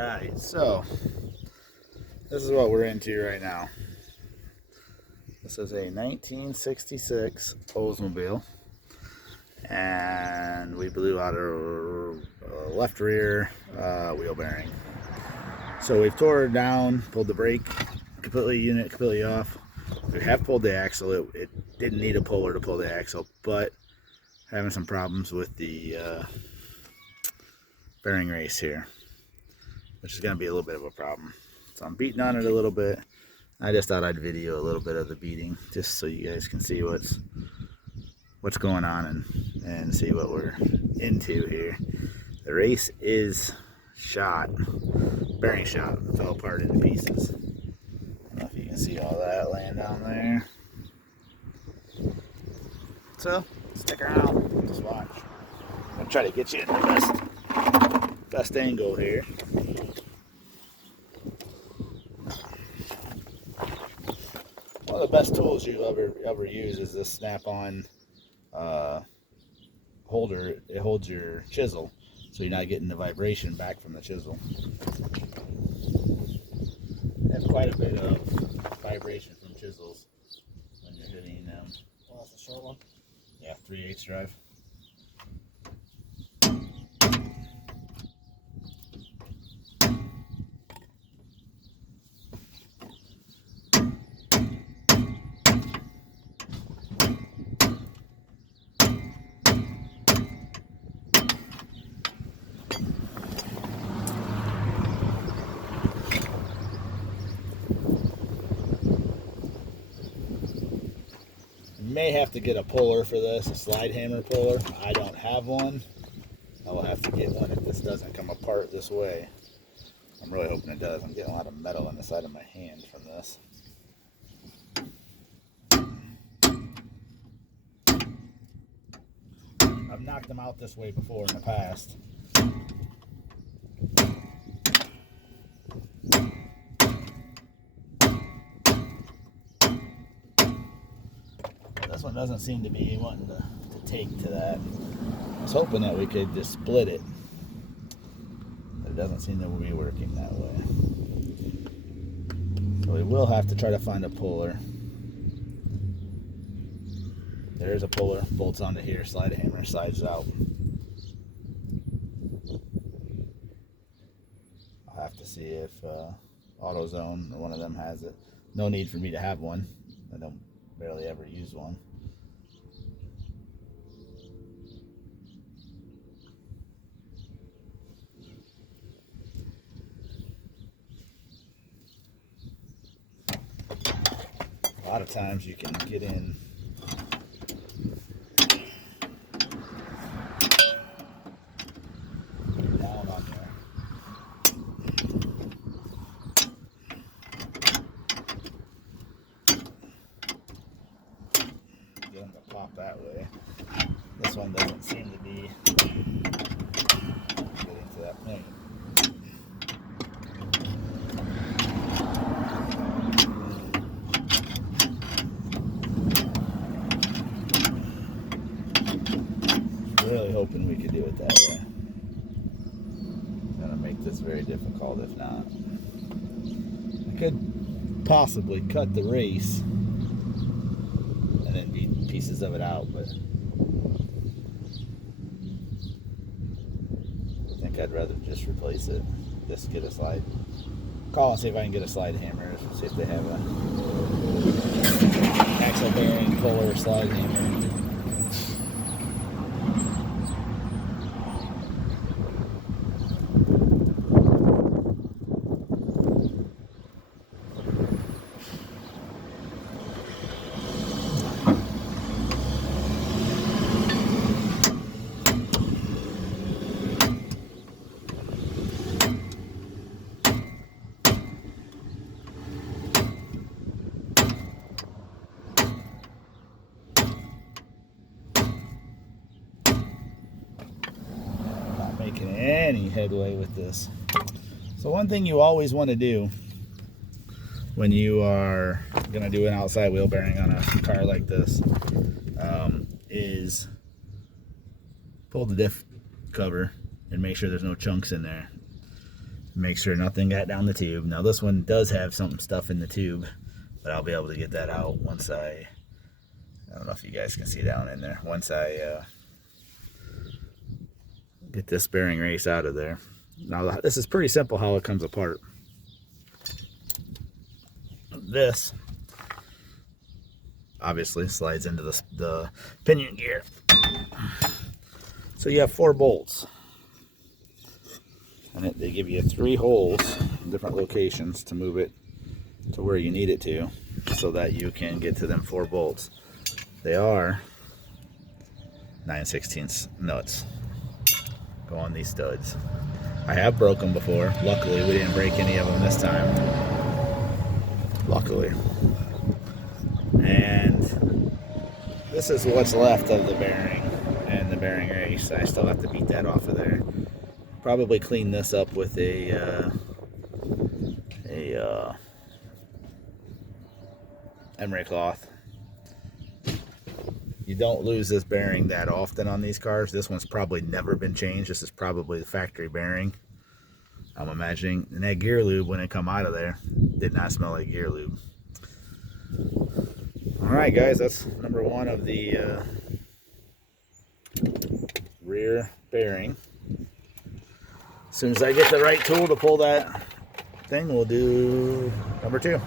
Alright, so this is what we're into right now. This is a 1966 Oldsmobile, and we blew out our left rear wheel bearing. So we've tore it down, pulled the brake unit completely off. We have pulled the axle. It didn't need a puller to pull the axle, but having some problems with the bearing race here, which is going to be a little bit of a problem. So I'm beating on it a little bit. I just thought I'd video a little bit of the beating, just so you guys can see what's going on and see what we're into here. The race is shot, bearing shot, fell apart into pieces. I don't know if you can see all that laying down there. So stick around, just watch. I'm gonna try to get you in the best angle here. One of the best tools you ever use is this snap-on holder. It holds your chisel, so you're not getting the vibration back from the chisel. Have quite a bit of vibration from chisels when you're hitting them. Oh, that's a short one? Yeah, 3/8 drive. You may have to get a puller for this, a slide hammer puller. I don't have one. I will have to get one if this doesn't come apart this way. I'm really hoping it does. I'm getting a lot of metal on the side of my hand from this. I've knocked them out this way before in the past. This one doesn't seem to be wanting to take to that. I was hoping that we could just split it, but it doesn't seem to be working that way. So we will have to try to find a puller. There's a puller, bolts onto here, slide hammer, slides out. I'll have to see if AutoZone or one of them has it. No need for me to have one. I don't barely ever use one. A lot of times you can get in down on there. Get them to pop that way. This one doesn't seem to be getting to that point. Really hoping we could do it that way. It's gonna make this very difficult if not. I could possibly cut the race and then beat pieces of it out, but I think I'd rather just replace it. Just get a slide. Call and see if I can get a slide hammer. See if they have a axle bearing puller slide hammer. Making any headway with this. So one thing you always want to do when you are going to do an outside wheel bearing on a car like this is pull the diff cover and make sure there's no chunks in there. Make sure nothing got down the tube. Now this one does have some stuff in the tube, but I'll be able to get that out once I don't know if you guys can see down in there. Once I get this bearing race out of there. Now this is pretty simple how it comes apart. This obviously slides into the pinion gear. So you have 4 bolts. And they give you 3 holes in different locations to move it to where you need it to, so that you can get to them 4 bolts. They are 9/16 nuts go on these studs. I have broke them before. Luckily, we didn't break any of them this time. Luckily. And this is what's left of the bearing and the bearing race. I still have to beat that off of there. Probably clean this up with a emery cloth. You don't lose this bearing that often on these cars. This one's probably never been changed. This is probably the factory bearing, I'm imagining. And that gear lube, when it come out of there, did not smell like gear lube. Alright guys, that's number 1 of the rear bearing. As soon as I get the right tool to pull that thing, we'll do number 2.